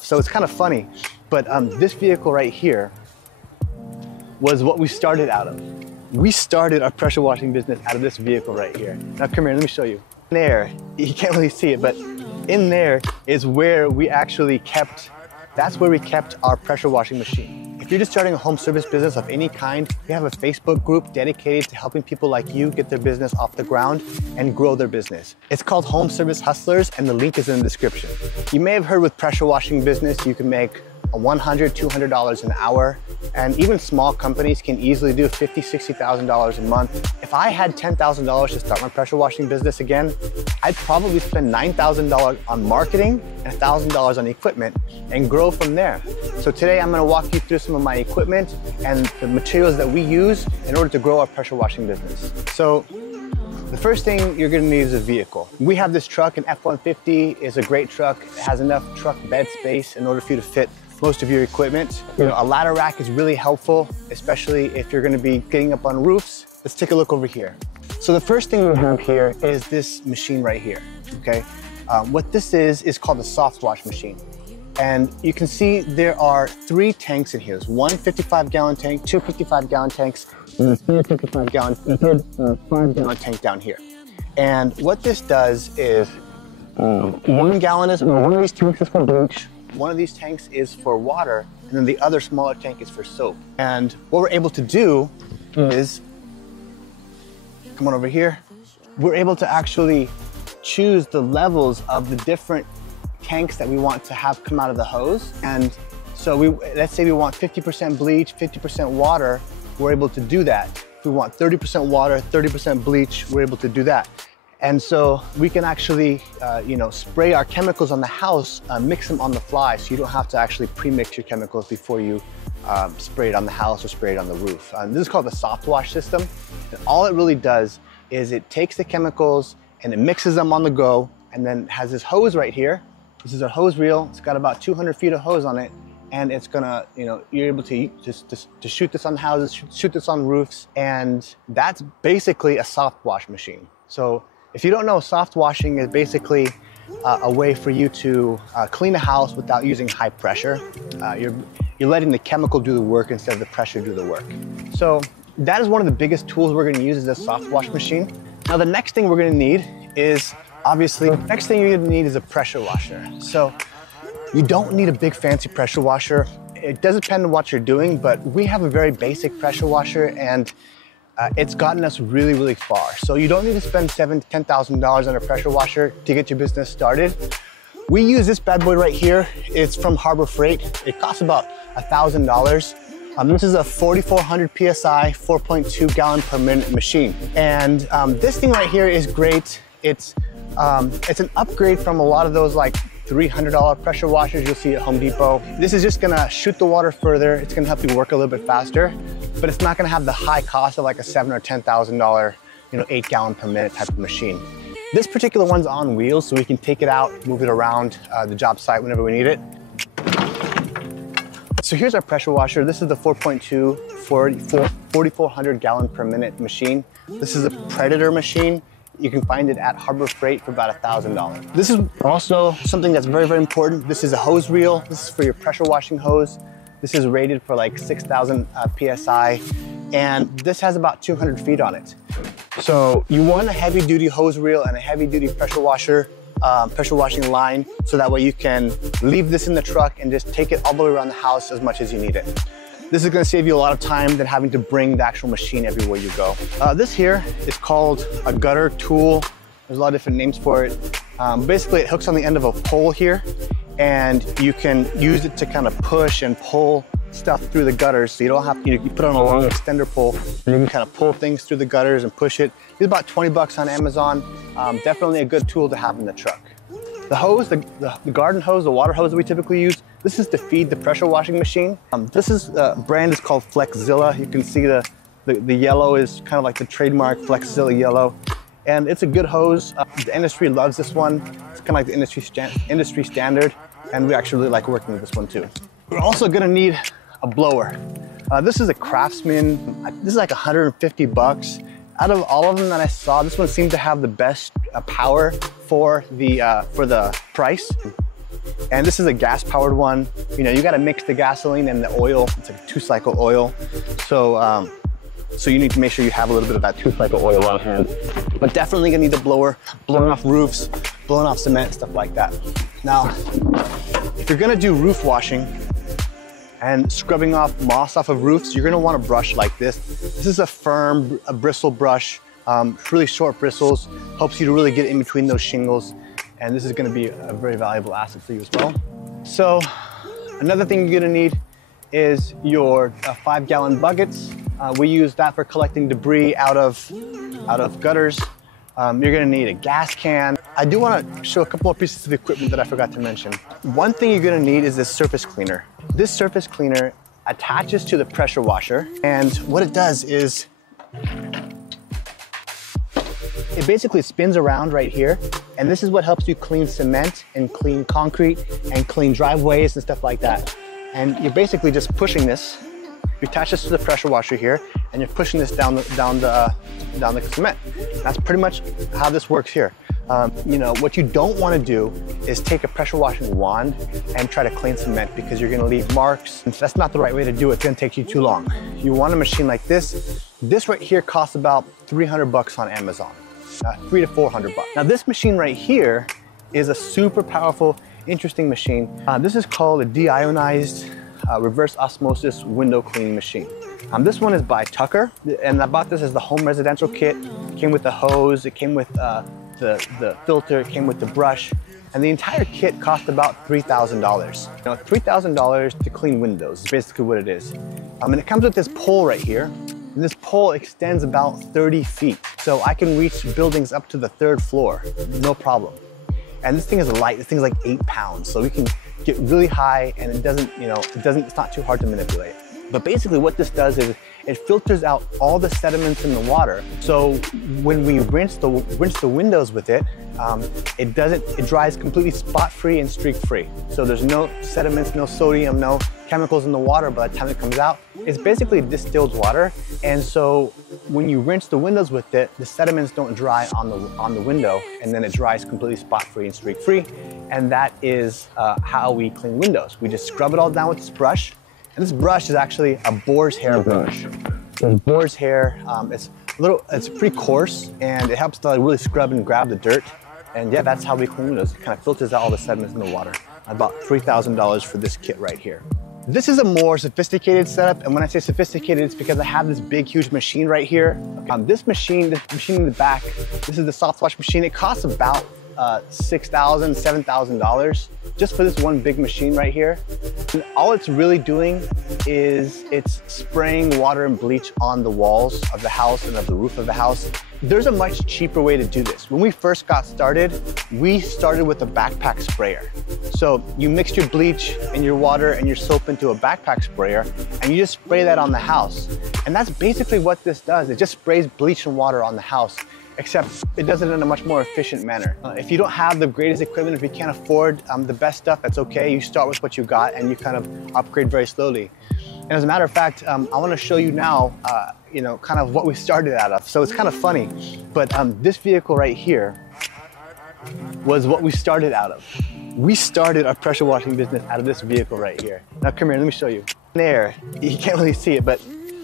So it's kind of funny, but this vehicle right here was what we started out of. We started our pressure washing business out of this vehicle right here. Now come here, let me show you. In there, you can't really see it, but in there is where we actually kept, that's where we kept our pressure washing machine. If you're just starting a home service business of any kind, we have a Facebook group dedicated to helping people like you get their business off the ground and grow their business. It's called Home Service Hustlers, and the link is in the description. You may have heard with pressure washing business, you can make $100, $200 an hour, and even small companies can easily do $50,000, $60,000 a month. If I had $10,000 to start my pressure washing business again, I'd probably spend $9,000 on marketing and $1,000 on equipment and grow from there. So today I'm gonna walk you through some of my equipment and the materials that we use in order to grow our pressure washing business. So the first thing you're gonna need is a vehicle. We have this truck, an F-150 is a great truck. It has enough truck bed space in order for you to fit most of your equipment. You know, a ladder rack is really helpful, especially if you're gonna be getting up on roofs. Let's take a look over here. So the first thing we have here is this machine right here, okay? What this is called a soft wash machine. And you can see there are 3 tanks in here. There's one 55-gallon tank, 2 55-gallon tanks, and a third 5-gallon tank down here. And what this does is, 1 gallon is, one of these tanks is for bleach, one of these tanks is for water, and then the other smaller tank is for soap. And what we're able to do is, come on over here, we're able to actually choose the levels of the different tanks that we want to have come out of the hose. And so let's say we want 50% bleach, 50% water, we're able to do that. If we want 30% water, 30% bleach, we're able to do that. And so we can actually, spray our chemicals on the house, mix them on the fly, so you don't have to actually pre-mix your chemicals before you spray it on the house or spray it on the roof. This is called the soft wash system. And all it really does is it takes the chemicals and it mixes them on the go, and then has this hose right here. This is our hose reel. It's got about 200 feet of hose on it, and it's gonna, you're able to just shoot this on houses, shoot this on roofs, and that's basically a soft wash machine. So if you don't know, soft washing is basically a way for you to clean a house without using high pressure. You're letting the chemical do the work instead of the pressure do the work. So that is one of the biggest tools we're gonna use, is a soft wash machine. Now the next thing we're gonna need is, obviously, next thing you're gonna need is a pressure washer. So you don't need a big fancy pressure washer. It does depend on what you're doing, but we have a very basic pressure washer, and it's gotten us really, really far. So you don't need to spend $7,000 to $10,000 on a pressure washer to get your business started. We use this bad boy right here. It's from Harbor Freight. It costs about $1,000. This is a 4,400 PSI, 4.2 gallon per minute machine. And this thing right here is great. It's an upgrade from a lot of those like $300 pressure washers you'll see at Home Depot. This is just gonna shoot the water further. It's gonna help you work a little bit faster, but it's not gonna have the high cost of like a $7,000 or $10,000, 8 gallon per minute type of machine. This particular one's on wheels, so we can take it out, move it around the job site whenever we need it. So here's our pressure washer. This is the 4.2 4,400 gallon per minute machine. This is a Predator machine. You can find it at Harbor Freight for about $1,000. This is also something that's very, very important. This is a hose reel. This is for your pressure washing hose. This is rated for like 6,000 PSI, and this has about 200 feet on it. So you want a heavy duty hose reel and a heavy duty pressure washing line, so that way you can leave this in the truck and just take it all the way around the house as much as you need it. This is gonna save you a lot of time than having to bring the actual machine everywhere you go. This here is called a gutter tool. There's a lot of different names for it. Basically, it hooks on the end of a pole here, and you can use it to kind of push and pull stuff through the gutters. So you don't have to, you put on a long extender pole, and you can kind of pull things through the gutters and push it. It's about 20 bucks on Amazon. Definitely a good tool to have in the truck. The hose, the garden hose, the water hose that we typically use, this is to feed the pressure washing machine. This brand is called Flexzilla. You can see the yellow is kind of like the trademark Flexzilla yellow. And it's a good hose. The industry loves this one. It's kind of like the industry standard. And we actually really like working with this one too. We're also gonna need a blower. This is a Craftsman. This is like 150 bucks. Out of all of them that I saw, this one seemed to have the best power for the price. And this is a gas powered one. You know, you gotta mix the gasoline and the oil. It's like a 2-cycle oil. So, so you need to make sure you have a little bit of that 2-cycle oil on hand. But definitely gonna need a blower, blowing off roofs, blowing off cement, stuff like that. Now, if you're gonna do roof washing and scrubbing off moss off of roofs, you're gonna want a brush like this. This is a firm, bristle brush, really short bristles, helps you to really get in between those shingles. And this is gonna be a very valuable asset for you as well. So another thing you're gonna need is your 5-gallon buckets. We use that for collecting debris out of gutters. You're gonna need a gas can. I do wanna show a couple of pieces of equipment that I forgot to mention. One thing you're gonna need is this surface cleaner. This surface cleaner attaches to the pressure washer, and what it does is it basically spins around right here, and this is what helps you clean cement and clean concrete and clean driveways and stuff like that. And you're basically just pushing this. You attach this to the pressure washer here, and you're pushing this down the cement. That's pretty much how this works here. You know, what you don't want to do is take a pressure washing wand and try to clean cement, because you're going to leave marks. That's not the right way to do it. It's going to take you too long. You want a machine like this. This right here costs about 300 bucks on Amazon. 300 to 400 bucks. Now this machine right here is a super powerful, interesting machine. This is called a deionized reverse osmosis window cleaning machine. This one is by Tucker, and I bought this as the home residential kit. It came with the hose, it came with the filter, it came with the brush, and the entire kit cost about $3,000. You know, $3,000 to clean windows is basically what it is. And it comes with this pole right here. And this pole extends about 30 feet. So I can reach buildings up to the 3rd floor, no problem. And this thing is light, this thing is like 8 pounds. So we can get really high, and it doesn't, you know, it's not too hard to manipulate. But basically what this does is it filters out all the sediments in the water. So when we rinse the windows with it, it dries completely spot-free and streak-free. So there's no sediments, no sodium, no chemicals in the water by the time it comes out. It's basically distilled water. And so when you rinse the windows with it, the sediments don't dry on the window, and then it dries completely spot-free and streak-free. And that is how we clean windows. We just scrub it all down with this brush. And this brush is actually a boar's hair brush. So boar's hair, it's pretty coarse, and it helps to really scrub and grab the dirt. And yeah, that's how we clean windows. It kind of filters out all the sediments in the water. About $3,000 for this kit right here. This is a more sophisticated setup, and when I say sophisticated, it's because I have this big, huge machine right here. This machine in the back, this is the soft wash machine. It costs about $6,000, $7,000 just for this one big machine right here. And all it's really doing is it's spraying water and bleach on the walls of the house and of the roof of the house. There's a much cheaper way to do this. When we first got started, we started with a backpack sprayer. So you mix your bleach and your water and your soap into a backpack sprayer, and you just spray that on the house. And that's basically what this does. It just sprays bleach and water on the house, except it does it in a much more efficient manner. If you don't have the greatest equipment, if you can't afford the best stuff, that's okay. You start with what you got, and you kind of upgrade very slowly. And as a matter of fact, I want to show you now, you know, kind of what we started out of. So it's kind of funny, but this vehicle right here was what we started out of. We started our pressure washing business out of this vehicle right here. Now come here, let me show you. There, you can't really see it, but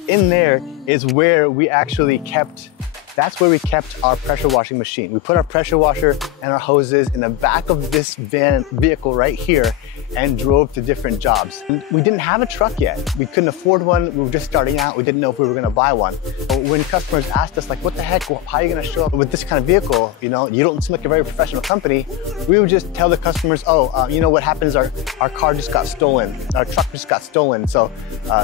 in there is where we actually kept, that's where we kept our pressure washing machine. We put our pressure washer and our hoses in the back of this vehicle right here and drove to different jobs. And we didn't have a truck yet. We couldn't afford one. We were just starting out. We didn't know if we were gonna buy one. But when customers asked us, like, what the heck, how are you gonna show up with this kind of vehicle? You know, you don't seem like a very professional company. We would just tell the customers, you know what happens, our car just got stolen. Our truck just got stolen. So,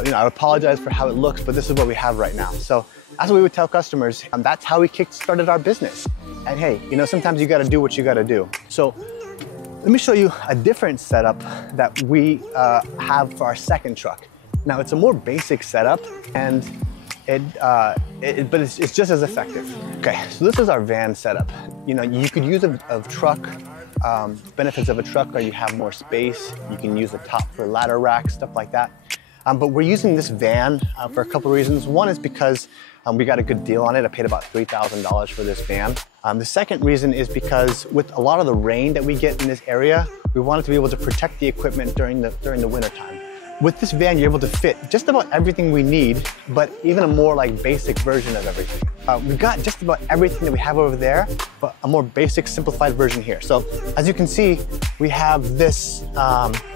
you know, I apologize for how it looks, but this is what we have right now. So that's what we would tell customers, and that's how we kick-started our business. And hey, you know, sometimes you gotta do what you gotta do. So let me show you a different setup that we have for our second truck. Now, it's a more basic setup, and but it's just as effective. Okay, so this is our van setup. You know, you could use a truck. Benefits of a truck are you have more space. You can use the top for ladder racks, stuff like that. But we're using this van for a couple of reasons. One is because We got a good deal on it. I paid about $3,000 for this van. The second reason is because with a lot of the rain that we get in this area, we wanted to be able to protect the equipment during the winter time. With this van, you're able to fit just about everything we need, but even a more like basic version of everything. We got just about everything that we have over there, but a more basic, simplified version here. So as you can see, we have this,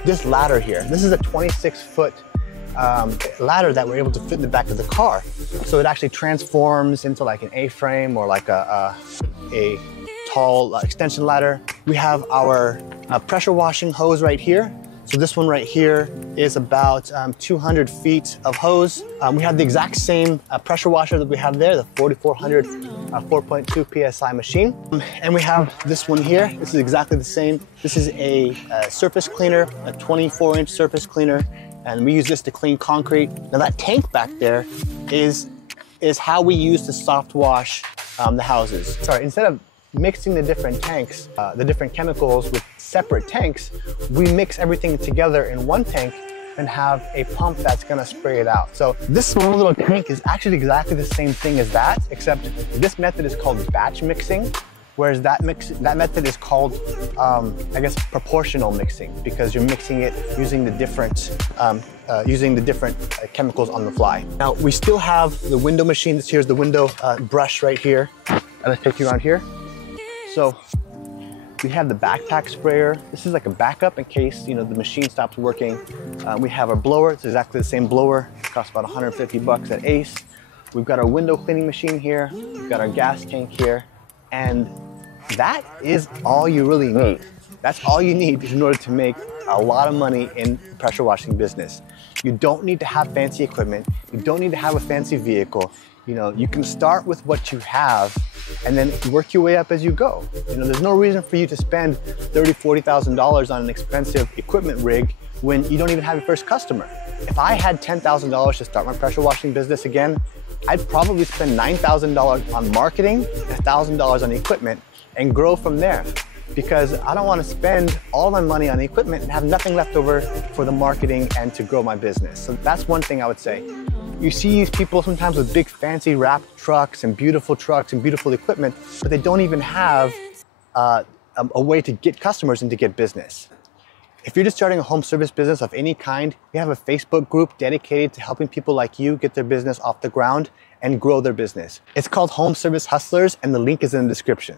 this ladder here. This is a 26-foot ladder that we're able to fit in the back of the car. So it actually transforms into like an A-frame or like a tall extension ladder. We have our pressure washing hose right here. So this one right here is about 200 feet of hose. We have the exact same pressure washer that we have there, the 4400 4.2 PSI machine. And we have this one here. This is exactly the same. This is a surface cleaner, a 24-inch surface cleaner, and we use this to clean concrete. Now that tank back there is how we use to soft wash the houses. Sorry, instead of mixing the different tanks, the different chemicals with separate tanks, we mix everything together in one tank and have a pump that's gonna spray it out. So this small little tank is actually exactly the same thing as that, except this method is called batch mixing, whereas that method is called, I guess, proportional mixing, because you're mixing it using the different chemicals on the fly. Now, we still have the window machine. This here's the window brush right here. And let's take you around here. So we have the backpack sprayer. This is like a backup in case, you know, the machine stops working. We have our blower. It's exactly the same blower. It costs about 150 bucks at Ace. We've got our window cleaning machine here. We've got our gas tank here. And that is all you really need. That's all you need in order to make a lot of money in the pressure washing business. You don't need to have fancy equipment. You don't need to have a fancy vehicle. You know, you can start with what you have and then work your way up as you go. You know, there's no reason for you to spend $30,000, $40,000 on an expensive equipment rig when you don't even have your first customer. If I had $10,000 to start my pressure washing business again, I'd probably spend $9,000 on marketing, $1,000 on equipment, and grow from there. Because I don't want to spend all my money on the equipment and have nothing left over for the marketing and to grow my business. So that's one thing I would say. You see these people sometimes with big fancy wrapped trucks and beautiful equipment, but they don't even have a way to get customers and to get business. If you're just starting a home service business of any kind, we have a Facebook group dedicated to helping people like you get their business off the ground and grow their business. It's called Home Service Hustlers, and the link is in the description.